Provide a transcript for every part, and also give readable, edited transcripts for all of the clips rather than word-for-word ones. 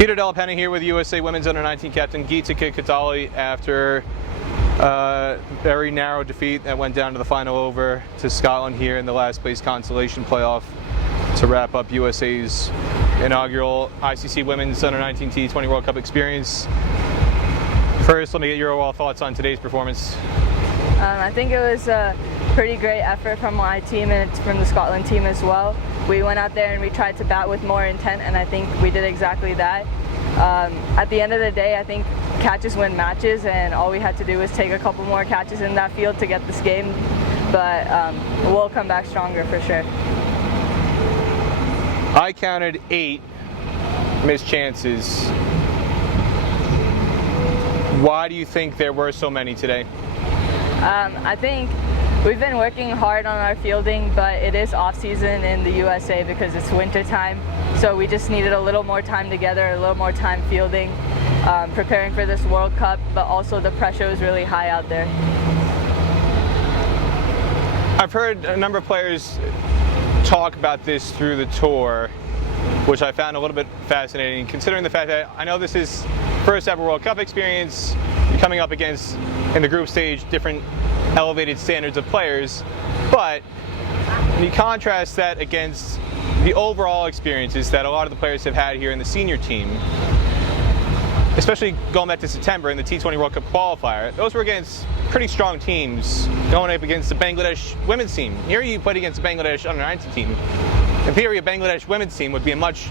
Peter Delapenna here with USA Women's Under-19 captain Geetika Kodali after a very narrow defeat that went down to the final over to Scotland here in the last place consolation playoff to wrap up USA's inaugural ICC Women's Under-19 T20 World Cup experience. First, let me get your overall thoughts on today's performance. I think it was a pretty great effort from my team and from the Scotland team as well. We went out there and we tried to bat with more intent, and I think we did exactly that. At the end of the day, I think catches win matches, and all we had to do was take a couple more catches in that field to get this game, but we'll come back stronger for sure. I counted 8 missed chances. Why do you think there were so many today? I think we've been working hard on our fielding, but it is off-season in the USA because it's winter time. So we just needed a little more time together, a little more time fielding, preparing for this World Cup, but also the pressure was really high out there. I've heard a number of players talk about this through the tour, which I found a little bit fascinating, considering the fact that I know this is first ever World Cup experience. You're coming up against, in the group stage, different elevated standards of players, but when you contrast that against the overall experiences that a lot of the players have had here in the senior team, especially going back to September in the T20 World Cup qualifier, those were against pretty strong teams going up against the Bangladesh women's team. Here you played against the Bangladesh under-19 team. In theory, a Bangladesh women's team would be a much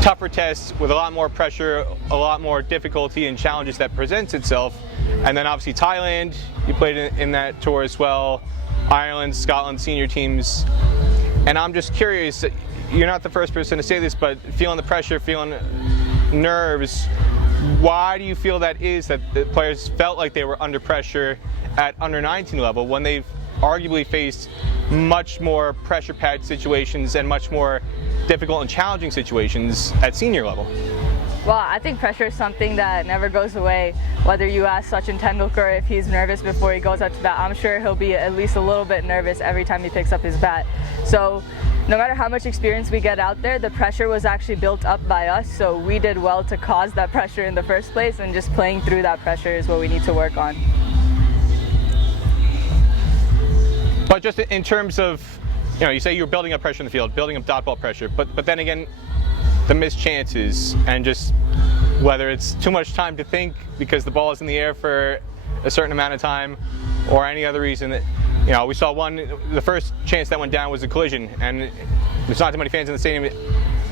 tougher test with a lot more pressure, a lot more difficulty and challenges that presents itself. And then obviously Thailand, you played in that tour as well, Ireland, Scotland senior teams. And I'm just curious, you're not the first person to say this, but feeling the pressure, feeling nerves, why do you feel that is, that the players felt like they were under pressure at under-19 level when they've arguably faced much more pressure-packed situations and much more difficult and challenging situations at senior level? Well, I think pressure is something that never goes away. Whether you ask Sachin Tendulkar if he's nervous before he goes up to bat, I'm sure he'll be at least a little bit nervous every time he picks up his bat. So no matter how much experience we get out there, the pressure was actually built up by us, so we did well to cause that pressure in the first place, and just playing through that pressure is what we need to work on. But just in terms of, you know, you say you're building up pressure in the field, building up dot ball pressure, but then again, the missed chances and just whether it's too much time to think because the ball is in the air for a certain amount of time or any other reason that, you know, we saw the first chance that went down was a collision, and there's not too many fans in the stadium.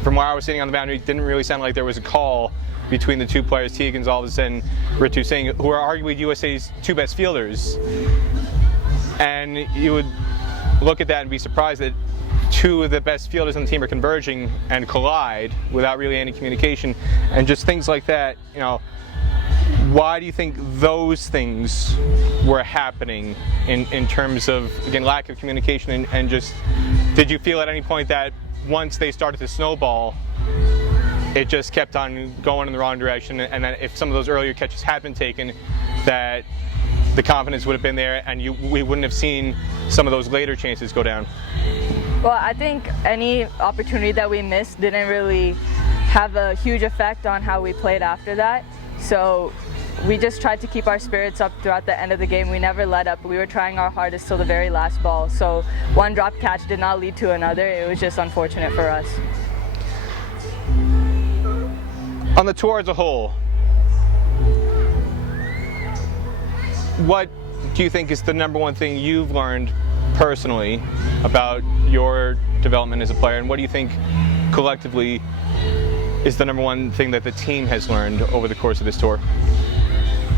From where I was sitting on the boundary, it didn't really sound like there was a call between the two players, Tia Gonzalez and Ritu Singh, who are arguably USA's 2 best fielders. And you would look at that and be surprised that 2 of the best fielders on the team are converging and collide without really any communication, and just things like that. You know, why do you think those things were happening in terms of, again, lack of communication, and just, did you feel at any point that once they started to snowball, it just kept on going in the wrong direction, and that if some of those earlier catches had been taken, that the confidence would have been there and we wouldn't have seen some of those later chances go down? Well, I think any opportunity that we missed didn't really have a huge effect on how we played after that. So we just tried to keep our spirits up throughout the end of the game. We never let up. We were trying our hardest till the very last ball. So one drop catch did not lead to another. It was just unfortunate for us. On the tour as a whole, what do you think is the #1 thing you've learned personally about your development as a player, and what do you think collectively is the #1 thing that the team has learned over the course of this tour?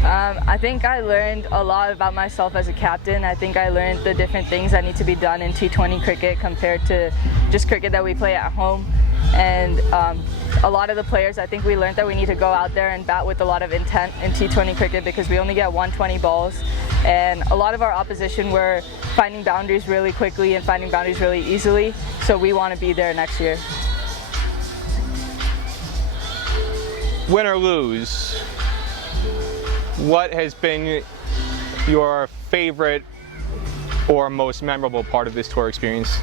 I think I learned a lot about myself as a captain. I think I learned the different things that need to be done in T20 cricket compared to just cricket that we play at home. And a lot of the players, I think we learned that we need to go out there and bat with a lot of intent in T20 cricket because we only get 120 balls. And a lot of our opposition were finding boundaries really quickly and finding boundaries really easily. So we want to be there next year. Win or lose, what has been your favorite or most memorable part of this tour experience?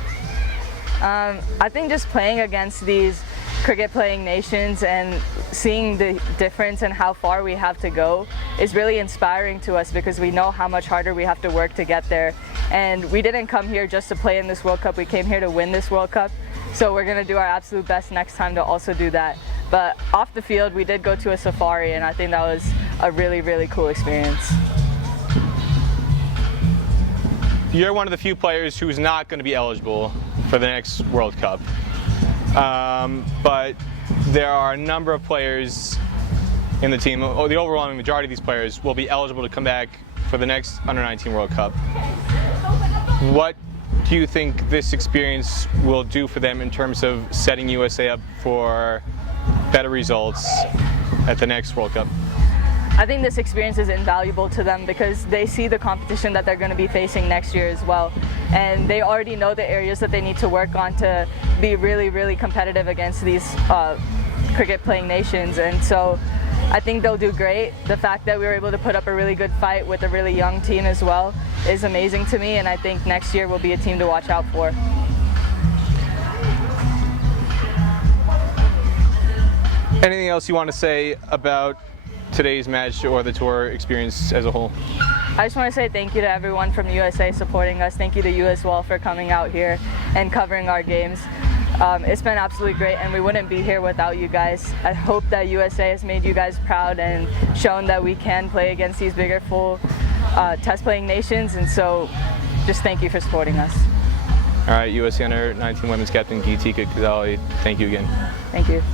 I think just playing against these cricket playing nations and seeing the difference and how far we have to go is really inspiring to us, because we know how much harder we have to work to get there. And we didn't come here just to play in this World Cup, we came here to win this World Cup. So we're going to do our absolute best next time to also do that. But off the field, we did go to a safari, and I think that was a really, really cool experience. You're one of the few players who's not going to be eligible for the next World Cup. But there are a number of players in the team, or the overwhelming majority of these players, will be eligible to come back for the next Under-19 World Cup. What do you think this experience will do for them in terms of setting USA up for better results at the next World Cup? I think this experience is invaluable to them because they see the competition that they're going to be facing next year as well. And they already know the areas that they need to work on to be really, really competitive against these cricket playing nations. And so I think they'll do great. The fact that we were able to put up a really good fight with a really young team as well is amazing to me, and I think next year will be a team to watch out for. Anything else you want to say about today's match or the tour experience as a whole? I just want to say thank you to everyone from USA supporting us. Thank you to you as well for coming out here and covering our games. It's been absolutely great, and we wouldn't be here without you guys. I hope that USA has made you guys proud and shown that we can play against these bigger, full test playing nations, and so just thank you for supporting us. All right, USA Under-19 Women's Captain Geetika Kodali, thank you again. Thank you.